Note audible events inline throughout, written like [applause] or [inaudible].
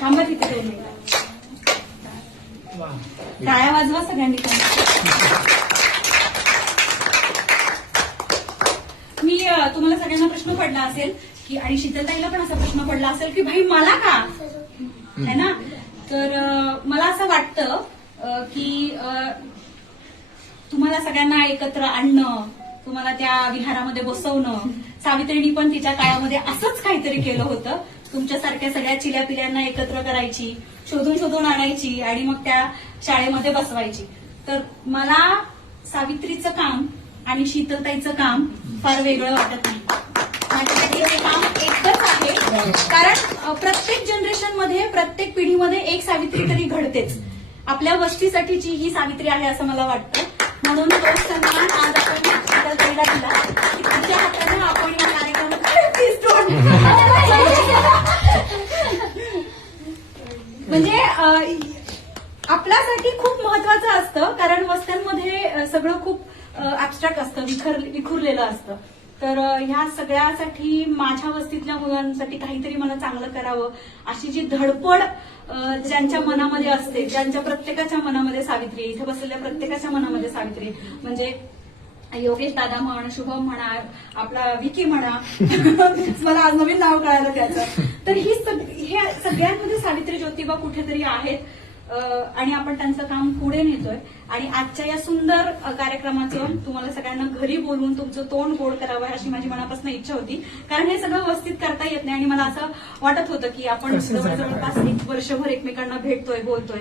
थांबा तिथे दोन मिनिटं. टाळ्या वाजवा सगळ्यांनी. मी तुम्हाला सगळ्यांना प्रश्न पडला असेल की आणि शीतलताईला पण असा प्रश्न पडला असेल की भाई मला का? है ना? तर मला असं वाटतं की तुम्हाला सगळ्यांना एकत्र आणणं तुम्हाला त्या विहारामध्ये बसवणं सावित्रीनी पण तिच्या काळामध्ये असंच काहीतरी केलं होतं. तुमच्यासारख्या सगळ्या चिल्या पिल्यांना एकत्र करायची शोधून शोधून आणायची आणि मग त्या शाळेमध्ये बसवायची. तर मला सावित्रीचं काम आणि शीतलताईचं काम फार वेगळं वाटत नाही. माझ्यासाठी हे काम एकच आहे. कारण प्रत्येक जनरेशनमध्ये प्रत्येक पिढीमध्ये एक सावित्री तरी घडतेच. आपल्या वस्तीसाठीची ही सावित्री आहे असं मला वाटतं. म्हणून तो सन्मान आज आपण शीतलताईला दिला. की तिच्या हाताने आपण म्हणजे आपल्यासाठी खूप महत्वाचं असतं कारण वस्त्यांमध्ये सगळं खूप ऍबस्ट्रॅक्ट असतं विखर विखुरलेलं असतं. तर ह्या सगळ्यासाठी माझ्या वस्तीतल्या मुलांसाठी काहीतरी मला चांगलं करावं अशी जी धडपड ज्यांच्या मनामध्ये असते ज्यांच्या प्रत्येकाच्या मनामध्ये सावित्री इथे बसलेल्या प्रत्येकाच्या मनामध्ये सावित्री म्हणजे योगेश दादा म्हण शुभम म्हणा आपला विकी म्हणा [laughs] मला आज नवीन नाव कळालं त्याचं. तर ही हे सगळ्यांमध्ये सावित्री ज्योतिबा कुठेतरी आहेत आणि आपण त्यांचं काम पुढे नेतोय. आणि आजच्या या सुंदर कार्यक्रमाचं तुम्हाला सगळ्यांना घरी बोलवून तुमचं तोंड गोड करावं अशी माझी मनापासून इच्छा होती. कारण हे सगळं व्यवस्थित करता येत नाही आणि मला असं वाटत होतं की आपण कसं जवळ झालं? जवळपास एक वर्षभर एकमेकांना भेटतोय बोलतोय.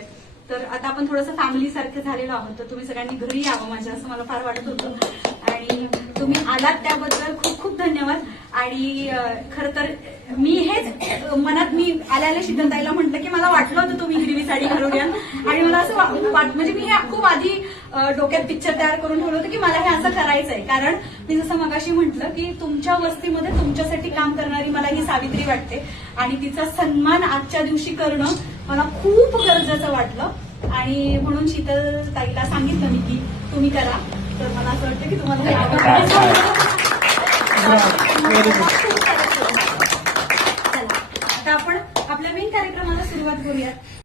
तर आता आपण थोडंसं फॅमिली सारखे झालेलो आहोत. तर तुम्ही सगळ्यांनी घरी यावं माझ्या असं मला फार वाटत होतं. आणि तुम्ही आलात त्याबद्दल खूप खूप धन्यवाद. आणि खर तर मी हेच मनात मी आल्या आल्या शीतलताईला म्हटलं की मला वाटलं होतं तुम्ही हिरवी साडी घालून या. आणि मला असं वाट- म्हणजे मी हे खूप आधी डोक्यात पिक्चर तयार करून ठेवलं होतं की मला हे असं करायचं आहे कारण मी जसं मगाशी म्हटलं की तुमच्या वस्तीमध्ये तुमच्यासाठी काम करणारी मला ही सावित्री वाटते. आणि तिचा सन्मान आजच्या दिवशी करणं मला खूप गरजेचं वाटलं. आणि म्हणून शीतल ताईला सांगितलं मी की तुम्ही करा. तर मला असं वाटतं की तुम्हाला चला आता आपण आपल्या मेन कार्यक्रमाला सुरुवात करूयात.